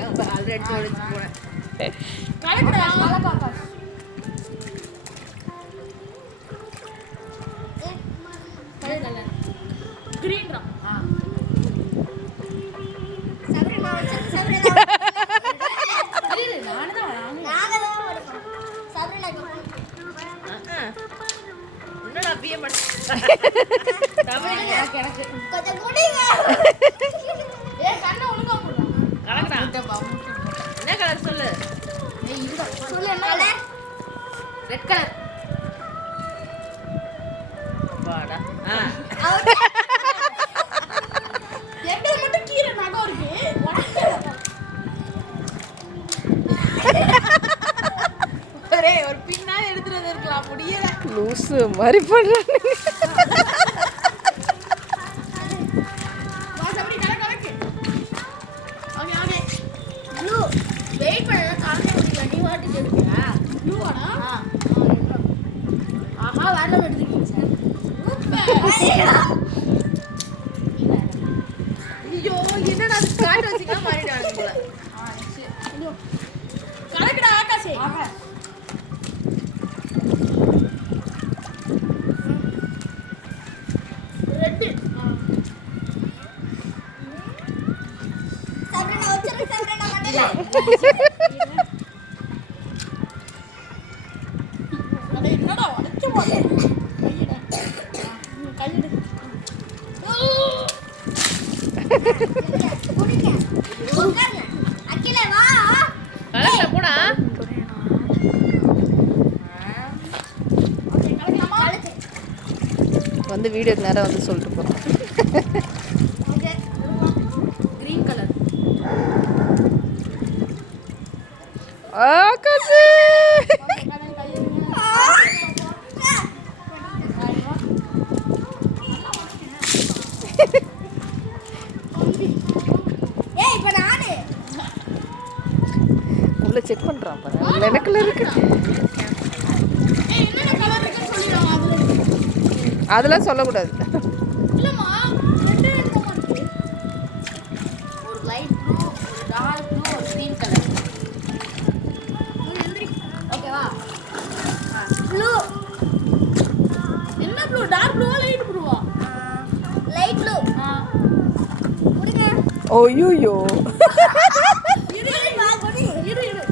Already சொல்லிச்சு போறேன். கலக்குடா கலக்கா. Green ரா. சபரிமா வச்சு என்னடா பிஏ பண்ண தமிழ் எனக்கு கொஞ்சம் குடிங்க. கண்ணை ஒழுங்கா போடுறா. கலக்குடா. என்ன கலர் சொல்லு. சொல்லு என்ன கலர்? Red colour. வாடா. எங்க மட்டும் கீரை நகம் இருக்கு. ஒரே ஒரு பின்னா எடுத்துட்டு வந்திருக்கலாம் முடியல. லூசு மாதிரி பண்றானே. வா சபரி கலக்கு. Okay okay. ப்ளூ. வெயிட் பண்ணு காலையில முடியல. நீ வாட்டி எடுக்கறா. ப்ளூ வாடா. ஆஹா வேற எடுத்துக்கீங்க சார். ஐயோ என்னடா ஸ்டார்ட் வச்சிக்க மாறிடாங்க போல. கலக்குடா ஆகாஷே. ரெட். சபரிமா வச்சு சபரிமா பண்ணல. அட என்னடா வளைச்சு போடு. கையிடு. குடிங்க. உட்காருங்க. அகில வா. கலக்குடா போடா. ஓகே கலக்கலாமா? வந்து வீடியோக்கு நேரம் வந்து சொல்லிட்டு போகிறோம். ஓகே. Green colour. ஆகாசு ஏய் இப்ப நானு உள்ள செக் பண்றான் பாரு. அதுல என்ன கலர் இருக்கு? ஏய் என்னென்ன கலர் இருக்குன்னு சொல்லிடுவாங்க அதுல. அதெல்லாம் சொல்லக்கூடாது. இல்லம்மா ரெண்டு தான் இருக்கு. ஒரு லைட் ப்ளூ, ஒரு டார்க் ப்ளூ, ஒரு கிரீன் கலர். ஓகேவா? ப்ளூ. என்ன ப்ளூ? டார்க் ப்ளூவா லைட் ப்ளூவா? Light blue. குடிங்க. ஓய்யோ இரு வா குடி. இரு இரு.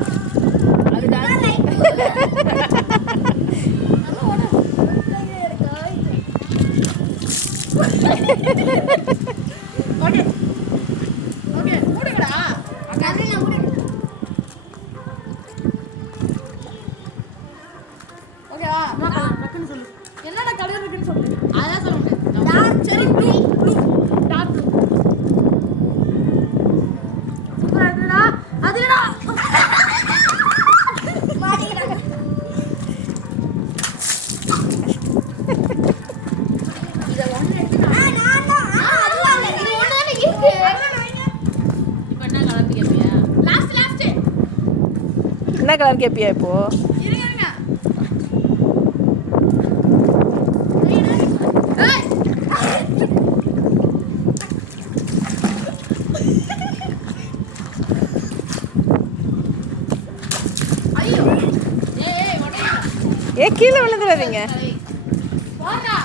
அது டார்க். Light blue. நல்லா ஓடு. ஓகே. ஓகே மூடுங்கடா. சபரிமா குடி. ஓகேவா? டக்குன்னு சொல்லு. என்னென்ன கலர் இருக்குன்னு சொல்லு. அதான் சொல்ல முடியாது. டார்க் சரி ப்ளூ ப்ளூ டார்க் ப்ளூ. சூப்பரா இருக்குடா. அதுடா. மாட்டிக்கிறாங்க. இத ஒண்ணு எடுத்து நான் தான். அதுவா இல்ல. இது ஒண்ணு தான இருக்கு. இப்போ என்ன கலர் கேப்பியா? லாஸ்ட் என்ன கலர் கேப்பியா இப்போ? இருங்க இருங்க. ஏய் ஐயோ. ஏய் ஒண்ணே. கீழே விழுந்துடாதீங்க. வாடா.